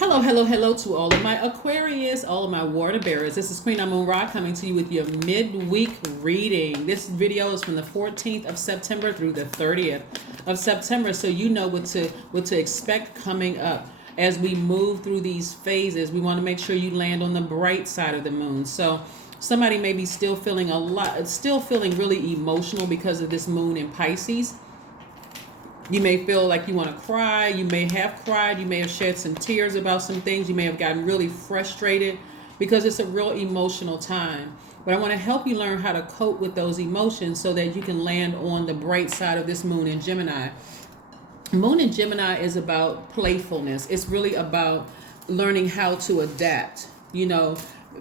Hello, hello, hello to all of my Aquarius, all of my water bearers. This is Queen Amun Ra coming to you with your midweek reading. This video is from the 14th of September through the 30th of September, so you know what to expect coming up. As we move through these phases, we want to make sure you land on the bright side of the moon. So somebody may be still feeling really emotional because of this moon in Pisces. You may feel like you want to cry. You may have cried. You may have shed some tears about some things. You may have gotten really frustrated because it's a real emotional time. But I want to help you learn how to cope with those emotions so that you can land on the bright side of this moon in Gemini. Moon in Gemini is about playfulness. It's really about learning how to adapt,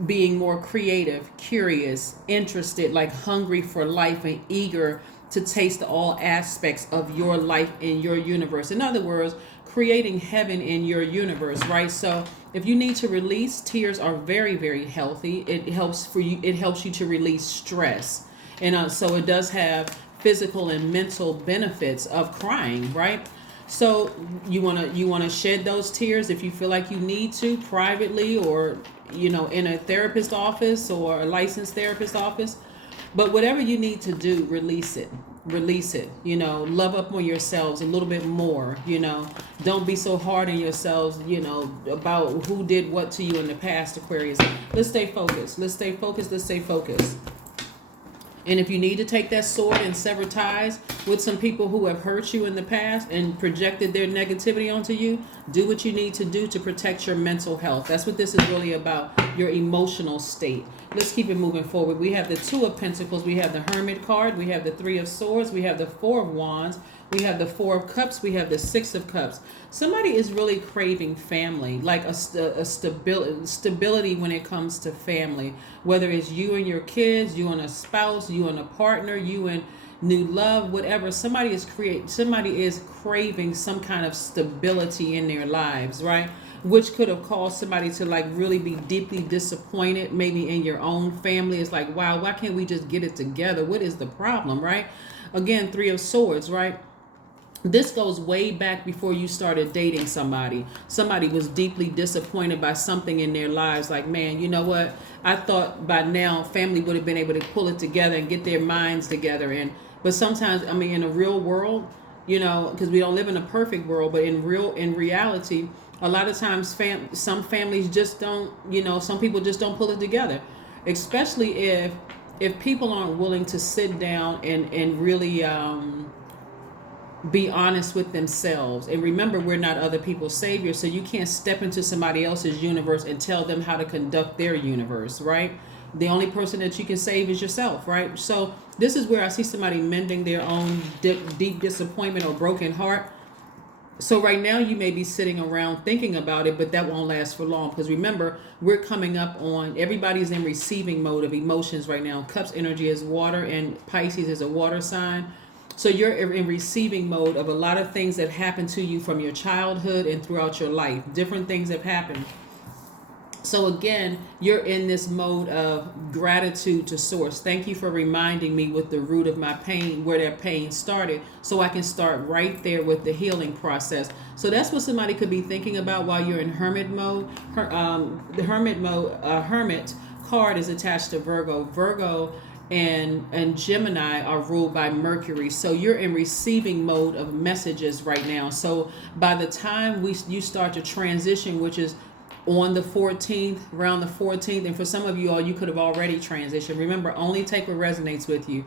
being more creative, curious, interested, like hungry for life and eager to taste all aspects of your life in your universe. In other words, creating heaven in your universe, right? So if you need to release, tears are very, very healthy. It helps you to release stress. And so it does have physical and mental benefits of crying, right? So you want to shed those tears if you feel like you need to, privately or in a therapist office or a licensed therapist office. But whatever you need to do, release it. Love up on yourselves a little bit more. Don't be so hard on yourselves, about who did what to you in the past, Aquarius. Let's stay focused. And if you need to take that sword and sever ties with some people who have hurt you in the past and projected their negativity onto you, do what you need to do to protect your mental health. That's what this is really about, your emotional state. Let's keep it moving forward. We have the Two of Pentacles. We have the Hermit card. We have the Three of Swords. We have the Four of Wands. We have the Four of Cups. We have the Six of Cups. Somebody is really craving family, like a stability when it comes to family, whether it's you and your kids, you and a spouse, you and a partner, you and new love, whatever. Somebody is craving some kind of stability in their lives, right? Which could have caused somebody to really be deeply disappointed, maybe in your own family. It's like, wow, why can't we just get it together? What is the problem, right? Again, Three of Swords, right? This goes way back before you started dating somebody. Somebody was deeply disappointed by something in their lives. Like, man, you know what? I thought by now family would have been able to pull it together and get their minds together. But sometimes, in a real world, because we don't live in a perfect world, but in reality, a lot of times some families just don't, some people just don't pull it together, especially if people aren't willing to sit down and really be honest with themselves. And remember, we're not other people's saviors, so you can't step into somebody else's universe and tell them how to conduct their universe, right? The only person that you can save is yourself, right? So this is where I see somebody mending their own deep disappointment or broken heart. So right now you may be sitting around thinking about it, but that won't last for long, because remember, we're coming up on, everybody's in receiving mode of emotions right now. Cups energy is water, and Pisces is a water sign. So you're in receiving mode of a lot of things that happened to you from your childhood and throughout your life. Different things have happened. So again, you're in this mode of gratitude to Source. Thank you for reminding me with the root of my pain, where that pain started, so I can start right there with the healing process. So that's what somebody could be thinking about while you're in Hermit mode. The Hermit card is attached to Virgo. Virgo and Gemini are ruled by Mercury. So you're in receiving mode of messages right now. So by the time you start to transition, which is on the 14th, around the 14th, and for some of you all, you could have already transitioned. Remember, only take what resonates with you.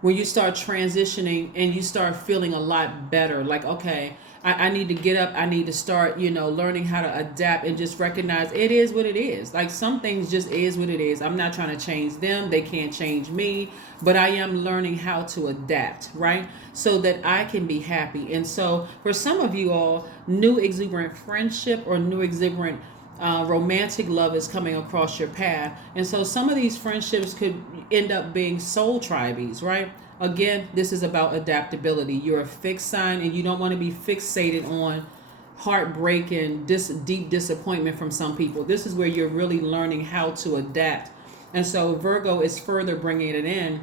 When you start transitioning and you start feeling a lot better, like, okay, I need to get up, I need to start, learning how to adapt and just recognize it is what it is. Like, some things just is what it is. I'm not trying to change them. They can't change me, but I am learning how to adapt, right? So that I can be happy. And so for some of you all, new exuberant friendship or new exuberant romantic love is coming across your path. And so some of these friendships could end up being soul tribes, right? Again, this is about adaptability. You're a fixed sign, and you don't want to be fixated on heartbreak and deep disappointment from some people. This is where you're really learning how to adapt. And so Virgo is further bringing it in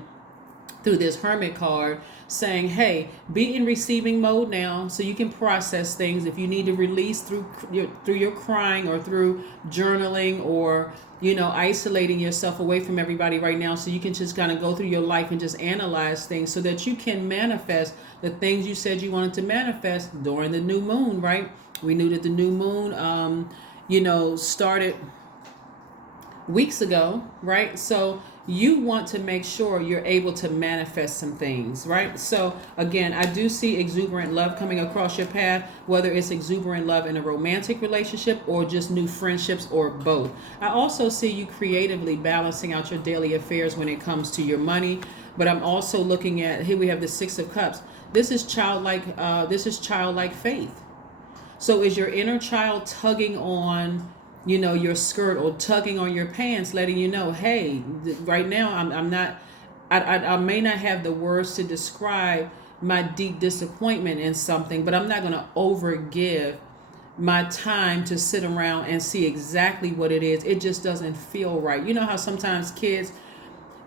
through this Hermit card, saying, hey, be in receiving mode now so you can process things. If you need to release through your crying or through journaling, or isolating yourself away from everybody right now, so you can just kind of go through your life and just analyze things so that you can manifest the things you said you wanted to manifest during the new moon, right? We knew that the new moon started weeks ago, right? So you want to make sure you're able to manifest some things, right? So again, I do see exuberant love coming across your path, whether it's exuberant love in a romantic relationship or just new friendships or both. I also see you creatively balancing out your daily affairs when it comes to your money, but I'm also looking at, here we have the Six of Cups. This is childlike faith. So is your inner child tugging on your skirt or tugging on your pants, letting you know, hey, right now I'm not, I may not have the words to describe my deep disappointment in something, but I'm not going to overgive my time to sit around and see exactly what it is. It just doesn't feel right. You know how sometimes kids,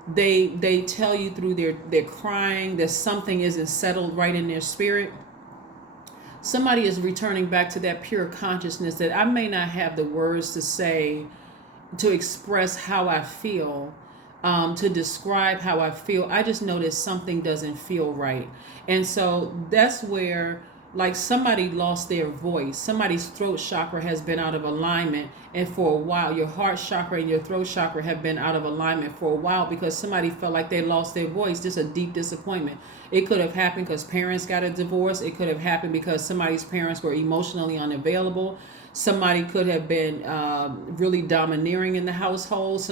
they tell you through their crying that something isn't settled right in their spirit. Somebody is returning back to that pure consciousness that I may not have the words to say, to express how I feel, to describe how I feel. I just know that something doesn't feel right. And so that's where, like, somebody lost their voice. Somebody's throat chakra has been out of alignment. And for a while, your heart chakra and your throat chakra have been out of alignment for a while because somebody felt like they lost their voice. Just a deep disappointment. It could have happened because parents got a divorce. It could have happened because somebody's parents were emotionally unavailable. Somebody could have been really domineering in the household.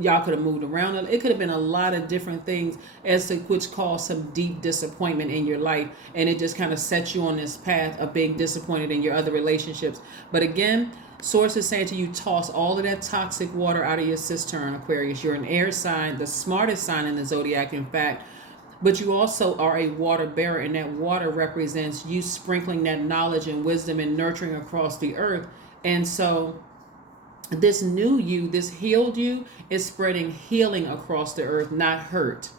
Y'all could have moved around. It could have been a lot of different things as to which caused some deep disappointment in your life. And it just kind of sets you on this path of being disappointed in your other relationships. But again, Source is saying to you, toss all of that toxic water out of your cistern, Aquarius. You're an air sign, the smartest sign in the zodiac, in fact. But you also are a water bearer, and that water represents you sprinkling that knowledge and wisdom and nurturing across the earth. And so this new you, this healed you, is spreading healing across the earth, not hurt.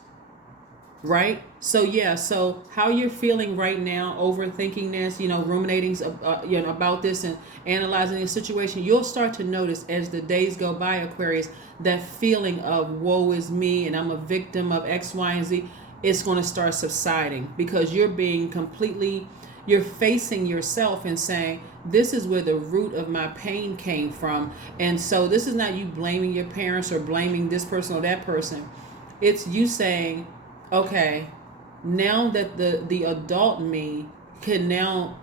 Right? So yeah, so how you're feeling right now, overthinking this, ruminating about this and analyzing the situation, you'll start to notice as the days go by, Aquarius, that feeling of woe is me and I'm a victim of X, Y, and Z. It's going to start subsiding because you're facing yourself and saying, this is where the root of my pain came from. And so this is not you blaming your parents or blaming this person or that person. It's you saying, okay, now that the adult me can now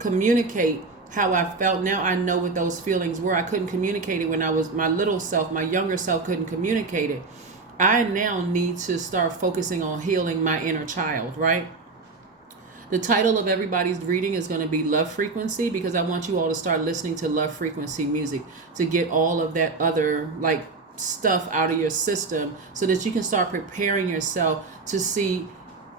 communicate how I felt. Now I know what those feelings were. I couldn't communicate it when I was my little self, my younger self couldn't communicate it. I now need to start focusing on healing my inner child, right? The title of everybody's reading is going to be Love Frequency, because I want you all to start listening to love frequency music to get all of that other stuff out of your system so that you can start preparing yourself to see,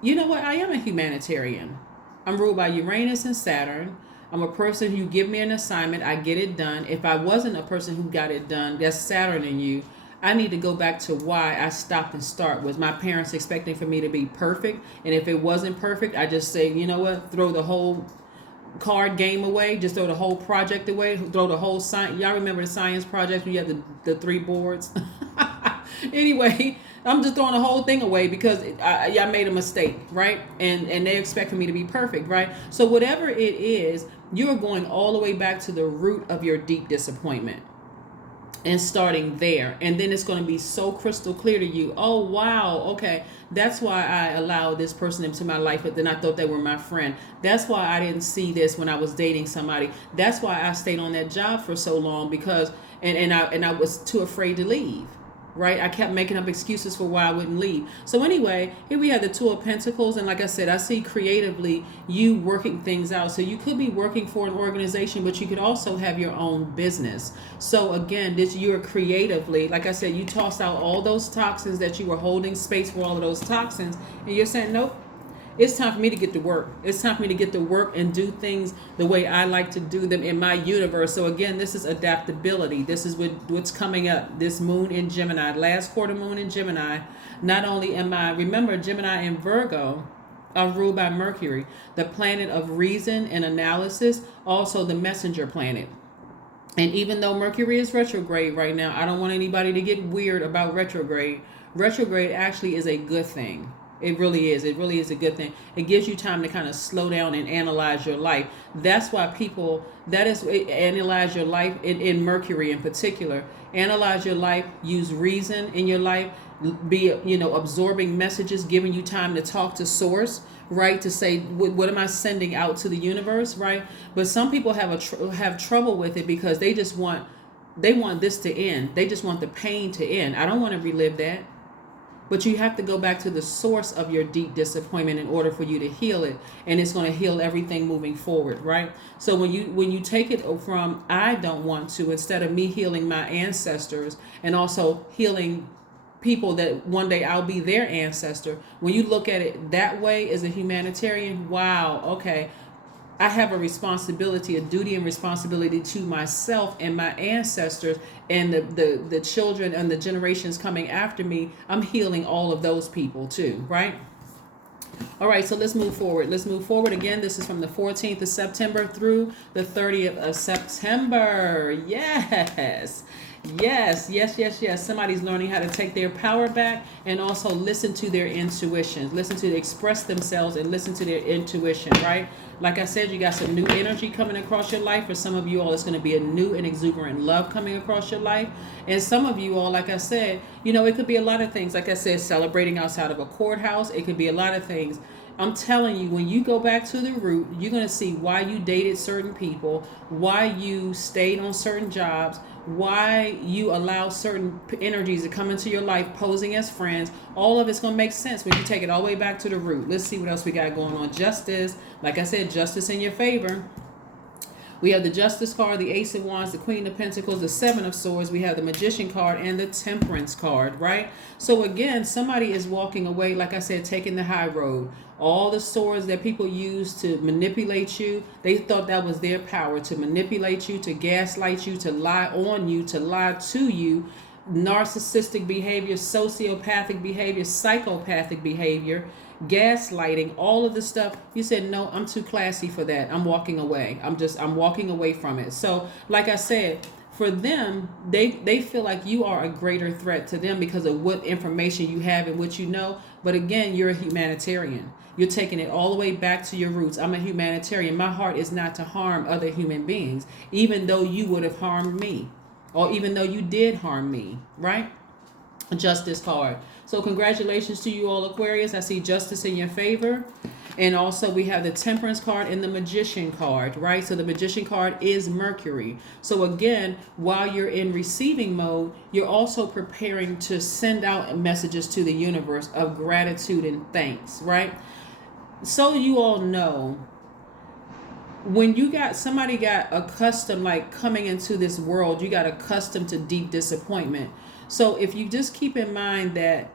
you know what, I am a humanitarian. I'm ruled by Uranus and Saturn. I'm a person who give me an assignment, I get it done. If I wasn't a person who got it done, that's Saturn in you. I need to go back to why I stopped and start. Was my parents expecting for me to be perfect? And if it wasn't perfect, I just say, you know what, throw the whole card game away, just throw the whole project away, throw the whole science. Y'all remember the science project where you had the 3 boards? Anyway, I'm just throwing the whole thing away because I made a mistake, right? And they expect for me to be perfect, right? So whatever it is, you're going all the way back to the root of your deep disappointment and starting there. And then it's going to be so crystal clear to you. Oh, wow. Okay. That's why I allowed this person into my life, but then I thought they were my friend. That's why I didn't see this when I was dating somebody. That's why I stayed on that job for so long because, and I was too afraid to leave. Right? I kept making up excuses for why I wouldn't leave. So anyway, here we have the 2 of Pentacles. And like I said, I see creatively you working things out. So you could be working for an organization, but you could also have your own business. So again, you're creatively, like I said, you tossed out all those toxins that you were holding space for all of those toxins. And you're saying, nope, It's time for me to get to work. It's time for me to get to work and do things the way I like to do them in my universe. So again, this is adaptability. This is what's coming up. This moon in Gemini, last quarter moon in Gemini. Not only am I, remember Gemini and Virgo are ruled by Mercury, the planet of reason and analysis, also the messenger planet. And even though Mercury is retrograde right now, I don't want anybody to get weird about retrograde. Retrograde actually is a good thing. It really is. It really is a good thing. It gives you time to kind of slow down and analyze your life. That's why people, analyze your life in Mercury in particular. Analyze your life, use reason in your life, be, absorbing messages, giving you time to talk to source, right? To say, what am I sending out to the universe, right? But some people have trouble with it because they want this to end. They just want the pain to end. I don't want to relive that. But you have to go back to the source of your deep disappointment in order for you to heal it. And it's going to heal everything moving forward, right? So when you take it from I don't want to, instead of me healing my ancestors and also healing people that one day I'll be their ancestor, when you look at it that way as a humanitarian, wow, okay, I have a responsibility, a duty and responsibility to myself and my ancestors and the children and the generations coming after me. I'm healing all of those people too, right? All right, so let's move forward. Let's move forward again. This is from the 14th of September through the 30th of September. Yes. Somebody's learning how to take their power back and also listen to their intuition. Listen to express themselves and listen to their intuition, right? Like I said, you got some new energy coming across your life. For some of you all, it's going to be a new and exuberant love coming across your life. And some of you all, like I said, it could be a lot of things. Like I said, celebrating outside of a courthouse. It could be a lot of things. I'm telling you, when you go back to the root, you're going to see why you dated certain people, why you stayed on certain jobs, why you allow certain energies to come into your life posing as friends. All of it's going to make sense when you take it all the way back to the root. Let's see what else we got going on. Justice. Like I said, justice in your favor. We have the Justice card, the Ace of Wands, the Queen of Pentacles, the Seven of Swords. We have the Magician card and the Temperance card, right? So again, somebody is walking away, like I said, taking the high road. All the swords that people use to manipulate you, they thought that was their power, to manipulate you, to gaslight you, to lie on you, to lie to you. Narcissistic behavior, sociopathic behavior, psychopathic behavior, gaslighting, all of the stuff. You said, no, I'm too classy for that. I'm walking away. I'm walking away from it. So like I said, for them, they feel like you are a greater threat to them because of what information you have and what you know. But again, you're a humanitarian. You're taking it all the way back to your roots. I'm a humanitarian. My heart is not to harm other human beings, even though you would have harmed me, or even though you did harm me, right? Justice card. So congratulations to you all, Aquarius. I see justice in your favor. And also we have the Temperance card and the Magician card, right? So the Magician card is Mercury. So again, while you're in receiving mode, you're also preparing to send out messages to the universe of gratitude and thanks, right? So you all know, when somebody got accustomed, like coming into this world, you got accustomed to deep disappointment. So if you just keep in mind that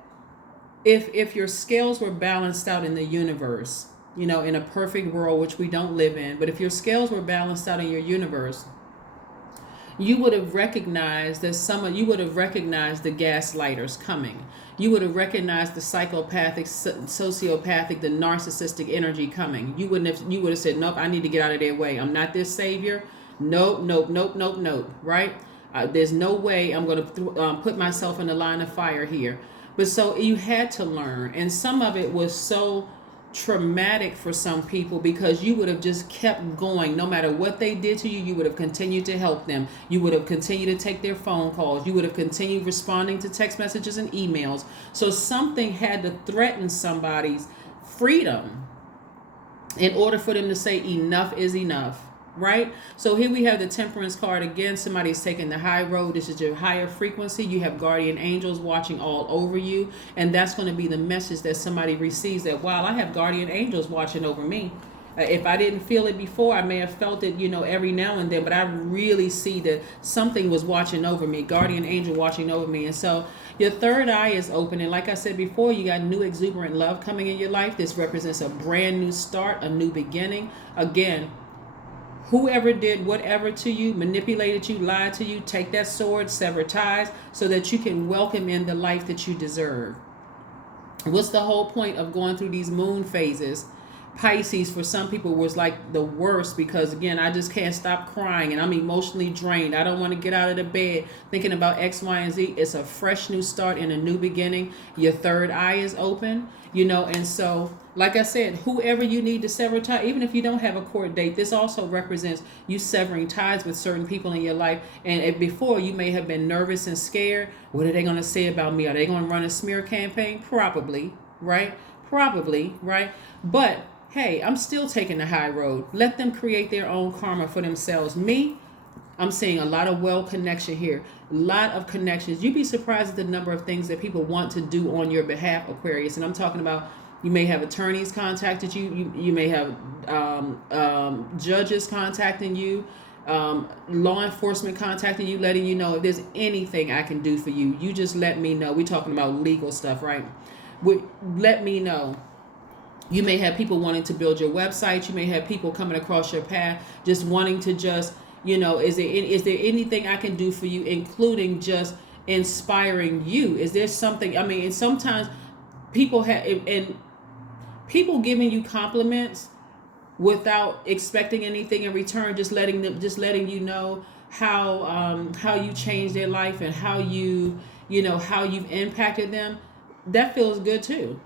if your scales were balanced out in the universe, in a perfect world, which we don't live in, but if your scales were balanced out in your universe, you would have recognized you would have recognized the gaslighters coming. You would have recognized the psychopathic, sociopathic, the narcissistic energy coming. You would have said, nope, I need to get out of their way. I'm not this savior. Nope, right? There's no way I'm going to put myself in the line of fire here. But so you had to learn. And some of it was so traumatic for some people because you would have just kept going. No matter what they did to you, you would have continued to help them. You would have continued to take their phone calls. You would have continued responding to text messages and emails. So something had to threaten somebody's freedom in order for them to say enough is enough. Right? So here we have the Temperance card again. Somebody's taking the high road. This is your higher frequency. You have guardian angels watching all over you. And that's going to be the message that somebody receives, that, wow, I have guardian angels watching over me. If I didn't feel it before, I may have felt it, every now and then, but I really see that something was watching over me, guardian angel watching over me. And so your third eye is open. And like I said before, you got new exuberant love coming in your life. This represents a brand new start, a new beginning. Again, whoever did whatever to you, manipulated you, lied to you, take that sword, sever ties, so that you can welcome in the life that you deserve. What's the whole point of going through these moon phases? Pisces for some people was like the worst, because again, I just can't stop crying and I'm emotionally drained. I don't want to get out of the bed thinking about X, Y, and Z. It's a fresh new start and a new beginning. Your third eye is open, and so like I said, whoever you need to sever ties, even if you don't have a court date, this also represents you severing ties with certain people in your life. And before, you may have been nervous and scared. What are they going to say about me? Are they going to run a smear campaign? Probably, right? Probably, right? But hey, I'm still taking the high road. Let them create their own karma for themselves. Me, I'm seeing a lot of well connection here. A lot of connections. You'd be surprised at the number of things that people want to do on your behalf, Aquarius. And I'm talking about, you may have attorneys contacted you. You may have judges contacting you. Law enforcement contacting you, letting you know if there's anything I can do for you. You just let me know. We're talking about legal stuff, right? Let me know. You may have people wanting to build your website. You may have people coming across your path just wanting to just, is there anything I can do for you, including just inspiring you? Is there something, and sometimes people people giving you compliments without expecting anything in return, just letting you know how you changed their life and how how you've impacted them. That feels good too.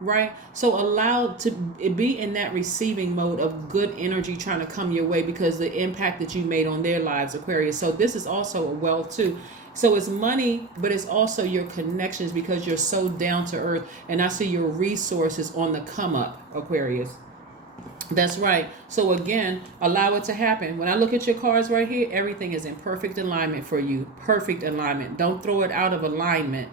Right? So allow to be in that receiving mode of good energy trying to come your way because the impact that you made on their lives, Aquarius. So this is also a wealth too. So it's money, but it's also your connections because you're so down to earth. And I see your resources on the come up, Aquarius. That's right. So again, allow it to happen. When I look at your cards right here, everything is in perfect alignment for you. Perfect alignment. Don't throw it out of alignment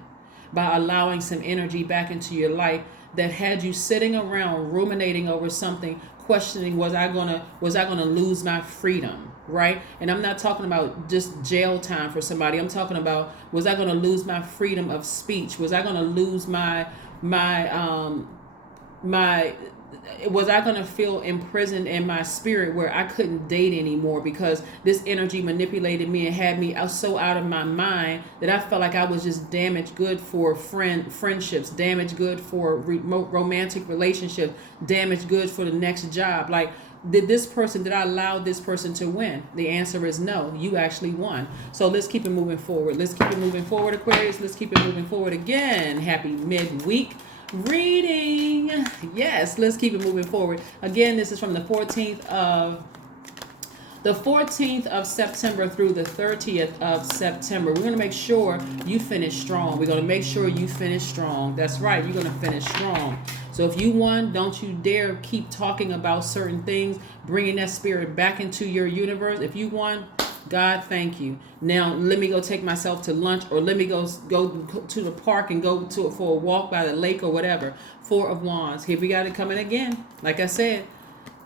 by allowing some energy back into your life that had you sitting around ruminating over something, questioning, was I gonna lose my freedom, right? And I'm not talking about just jail time for somebody. I'm talking about, was I gonna lose my freedom of speech? Was I gonna lose was I going to feel imprisoned in my spirit where I couldn't date anymore because this energy manipulated me and had me so out of my mind that I felt like I was just damaged good for friendships, damaged good for romantic relationships, damaged good for the next job. Like, did I allow this person to win? The answer is no. You actually won. So let's keep it moving forward. Let's keep it moving forward, Aquarius. Let's keep it moving forward again. Happy midweek reading. Yes, let's keep it moving forward. Again, this is from the 14th of September through the 30th of September. We're going to make sure you finish strong. We're going to make sure you finish strong. That's right. You're going to finish strong. So if you won, don't you dare keep talking about certain things, bringing that spirit back into your universe. If you won, God, thank you. Now, let me go take myself to lunch, or let me go to the park and go for a walk by the lake or whatever. Four of Wands. Here we got it coming again. Like I said,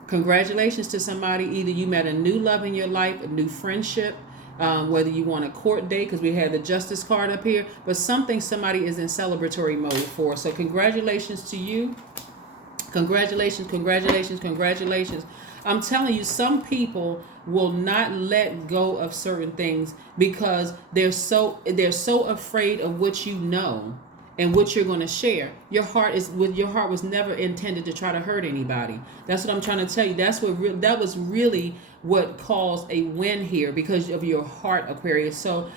congratulations to somebody. Either you met a new love in your life, a new friendship, whether you want a court date, because we had the Justice card up here, but somebody is in celebratory mode for. So congratulations to you. Congratulations, congratulations, congratulations. I'm telling you, some people will not let go of certain things because they're so afraid of what you know and what you're going to share. Your heart was never intended to try to hurt anybody. That's what I'm trying to tell you. That was really what caused a win here, because of your heart, Aquarius. So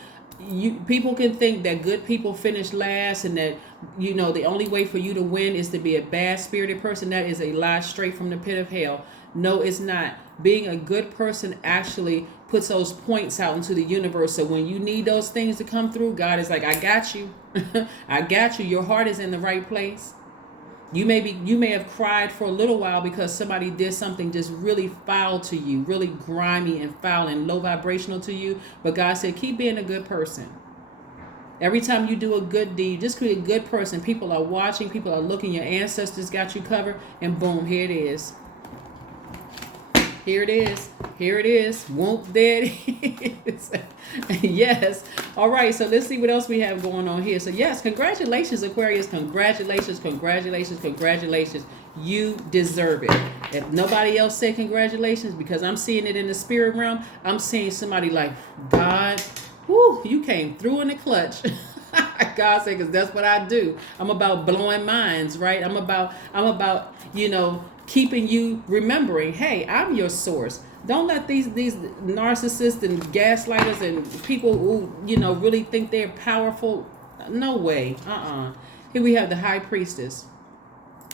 people can think that good people finish last and that the only way for you to win is to be a bad spirited person. That is a lie straight from the pit of hell. No, it's not. Being a good person actually puts those points out into the universe. So when you need those things to come through, God is like, I got you. I got you. Your heart is in the right place. You may have cried for a little while because somebody did something just really foul to you, really grimy and foul and low vibrational to you. But God said, keep being a good person. Every time you do a good deed, just be a good person. People are watching, people are looking, your ancestors got you covered, and boom, here it is. Here it is. Here it is. Whoop, there it is. Yes. All right. So let's see what else we have going on here. So yes, congratulations, Aquarius. Congratulations, congratulations, congratulations. You deserve it. If nobody else said congratulations, because I'm seeing it in the spirit realm, I'm seeing somebody like, God, whoo, you came through in the clutch. God said, because that's what I do. I'm about blowing minds, right? I'm about, keeping you remembering, hey, I'm your source. Don't let these narcissists and gaslighters and people who, really think they're powerful. No way. Here we have the high priestess.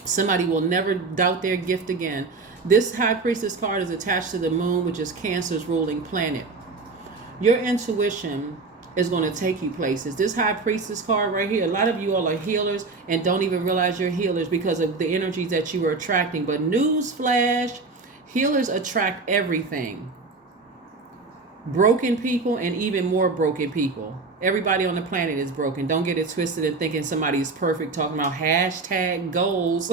Somebody will never doubt their gift again. This high priestess card is attached to the moon, which is Cancer's ruling planet. Your intuition is going to take you places. This high priestess card right here, a lot of you all are healers and don't even realize you're healers because of the energies that you are attracting. But newsflash, healers attract everything. Broken people and even more broken people. Everybody on the planet is broken. Don't get it twisted and thinking somebody's perfect, talking about hashtag goals.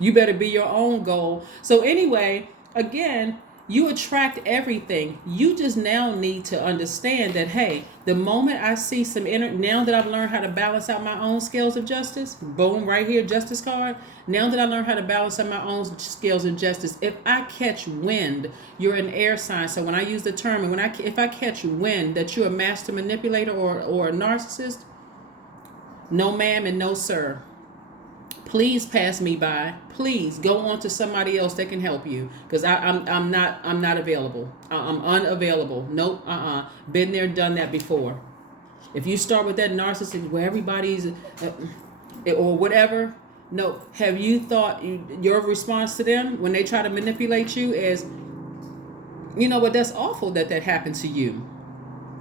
You better be your own goal. So anyway, again, you attract everything. You just now need to understand that, hey, the moment I see some now that I've learned how to balance out my own scales of justice, boom, right here, justice card. Now that I learned how to balance out my own scales of justice, if I catch wind, you're an air sign. So when I use the term, and if I catch wind that you're a master manipulator or a narcissist, no ma'am and no sir. Please pass me by. Please go on to somebody else that can help you, because I'm not available. I'm unavailable. Nope. Been there, done that before. If you start with that narcissist where everybody's or whatever, no. Have you thought your response to them when they try to manipulate you is, what, that's awful that happened to you.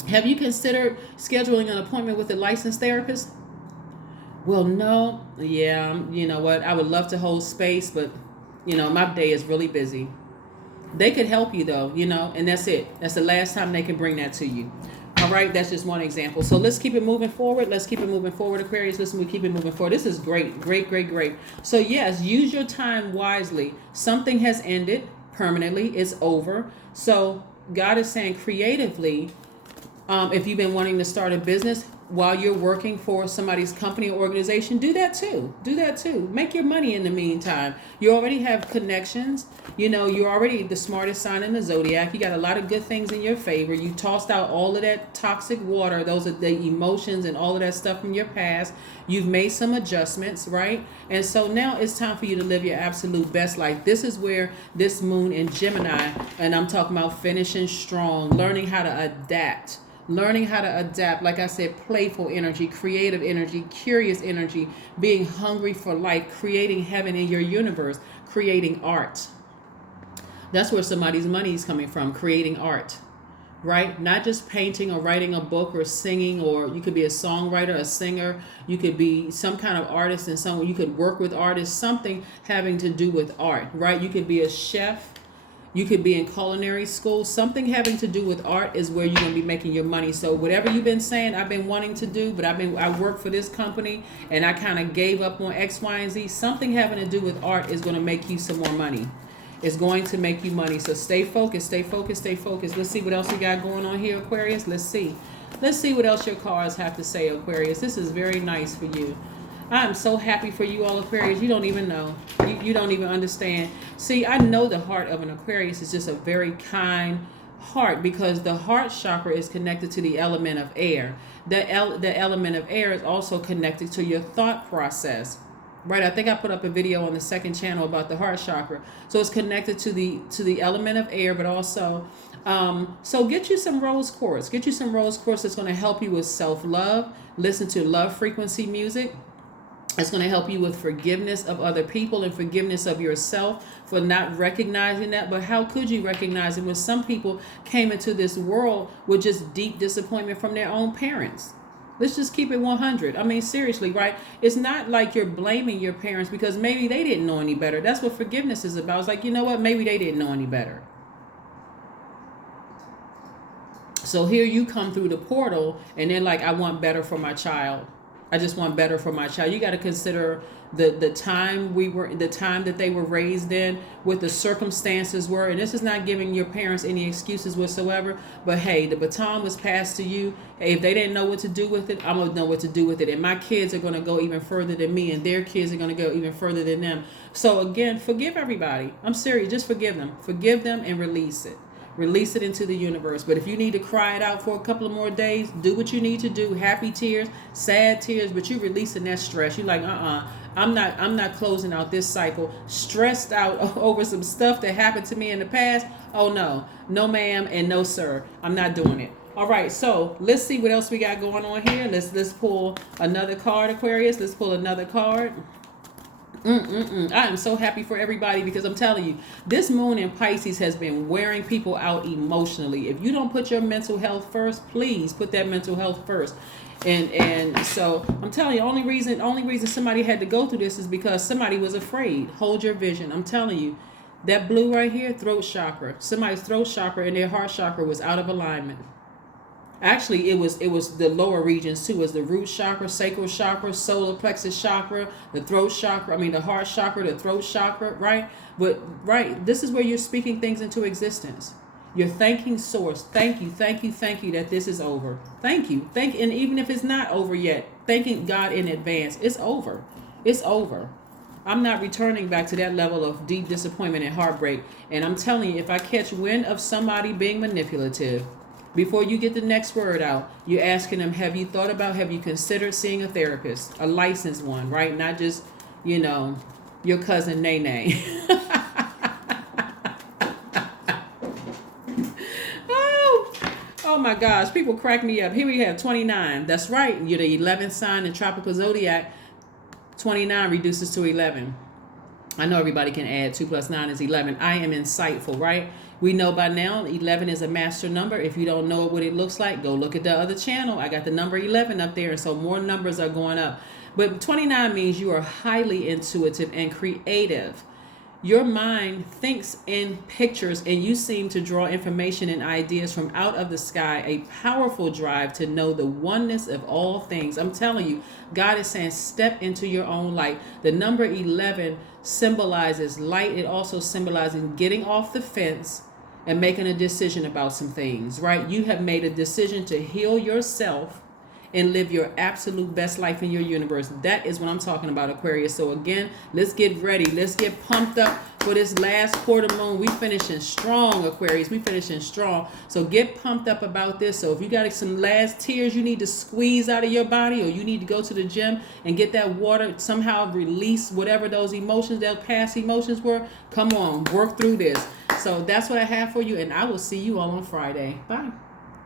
Have you considered scheduling an appointment with a licensed therapist? Well, no. Yeah, you know what? I would love to hold space, but, my day is really busy. They could help you, though, and that's it. That's the last time they can bring that to you. All right, that's just one example. So let's keep it moving forward. Aquarius. Listen, we keep it moving forward. This is great, great, great, great. So, yes, use your time wisely. Something has ended permanently. It's over. So God is saying creatively, if you've been wanting to start a business while you're working for somebody's company or organization, do that too. Make your money in the meantime. You already have connections. You're already the smartest sign in the Zodiac. You got a lot of good things in your favor. You tossed out all of that toxic water. Those are the emotions and all of that stuff from your past. You've made some adjustments, right? And so now it's time for you to live your absolute best life. This is where this moon in Gemini, and I'm talking about finishing strong, learning how to adapt. Like I said, playful energy, creative energy, curious energy, being hungry for life, creating heaven in your universe, creating art. That's where somebody's money is coming from, creating art, right? Not just painting or writing a book or singing, or you could be a songwriter, a singer. You could be some kind of artist, and you could work with artists, something having to do with art, right? You could be a chef. You could be in culinary school. Something having to do with art is where you're going to be making your money. So whatever you've been saying, I've been wanting to do, but I work for this company and I kind of gave up on X, Y, and Z. Something having to do with art is going to make you some more money. It's going to make you money. So stay focused. Let's see what else we got going on here, Aquarius. Let's see what else your cards have to say, Aquarius. This is very nice for you. I'm so happy for you all, Aquarius. You don't even know. You don't even understand. See, I know the heart of an Aquarius is just a very kind heart, because the heart chakra is connected to the element of air. The element of air is also connected to your thought process. Right? I think I put up a video on the second channel about the heart chakra. So it's connected to the element of air, but also so get you some rose quartz. Get you some rose quartz that's going to help you with self-love. Listen to love frequency music. It's going to help you with forgiveness of other people and forgiveness of yourself for not recognizing that. But how could you recognize it when some people came into this world with just deep disappointment from their own parents? Let's just keep it 100. I mean, seriously, right? It's not like you're blaming your parents because maybe they didn't know any better. That's what forgiveness is about. It's like, you know what? Maybe they didn't know any better. So here you come through the portal and they're like, I want better for my child. I just want better for my child. You got to consider the time that they were raised in, what the circumstances were. And this is not giving your parents any excuses whatsoever, but hey, the baton was passed to you. Hey, if they didn't know what to do with it, I'm gonna know what to do with it. And my kids are gonna go even further than me, and their kids are gonna go even further than them. So again, forgive everybody. I'm serious. Just forgive them and release it. Release it into the universe. But if you need to cry it out for a couple of more days, do what you need to do. Happy tears, sad tears, but you releasing that stress. You're like, I'm not closing out this cycle stressed out over some stuff that happened to me in the past. Oh no ma'am and no sir, I'm not doing it. All right, so let's see what else we got going on here. Let's pull another card, Aquarius. Let's pull another card. I am so happy for everybody, because I'm telling you, this moon in Pisces has been wearing people out emotionally. If you don't put your mental health first, please put that mental health first. And so I'm telling you, only reason somebody had to go through this is because somebody was afraid. Hold your vision. I'm telling you, that blue right here, throat chakra. Somebody's throat chakra and their heart chakra was out of alignment. Actually, it was the lower regions too. It was the root chakra, sacral chakra, solar plexus chakra, the throat chakra. I mean, the heart chakra, the throat chakra, right? But right, this is where you're speaking things into existence. You're thanking Source. Thank you that this is over. Thank you, and even if it's not over yet, thanking God in advance. It's over. It's over. I'm not returning back to that level of deep disappointment and heartbreak. And I'm telling you, if I catch wind of somebody being manipulative, before you get the next word out, you're asking them, have you considered seeing a therapist, a licensed one, right? Not just, your cousin Nene. Oh my gosh, people crack me up. Here we have 29. That's right. You're the 11th sign in tropical zodiac. 29 reduces to 11. I know everybody can add 2 plus 9 is 11. I am insightful, right? We know by now 11 is a master number. If you don't know what it looks like, go look at the other channel. I got the number 11 up there, and so more numbers are going up. But 29 means you are highly intuitive and creative. Your mind thinks in pictures, and you seem to draw information and ideas from out of the sky, a powerful drive to know the oneness of all things. I'm telling you, God is saying step into your own light. The number 11 symbolizes light. It also symbolizes getting off the fence and making a decision about some things, right? You have made a decision to heal yourself and live your absolute best life in your universe. That is what I'm talking about, Aquarius. So again, let's get ready. Let's get pumped up for this last quarter moon. We finishing strong, Aquarius. We finishing strong. So get pumped up about this. So if you got some last tears you need to squeeze out of your body, or you need to go to the gym and get that water, somehow release whatever those emotions, those past emotions were, come on, work through this. So that's what I have for you, and I will see you all on Friday. Bye.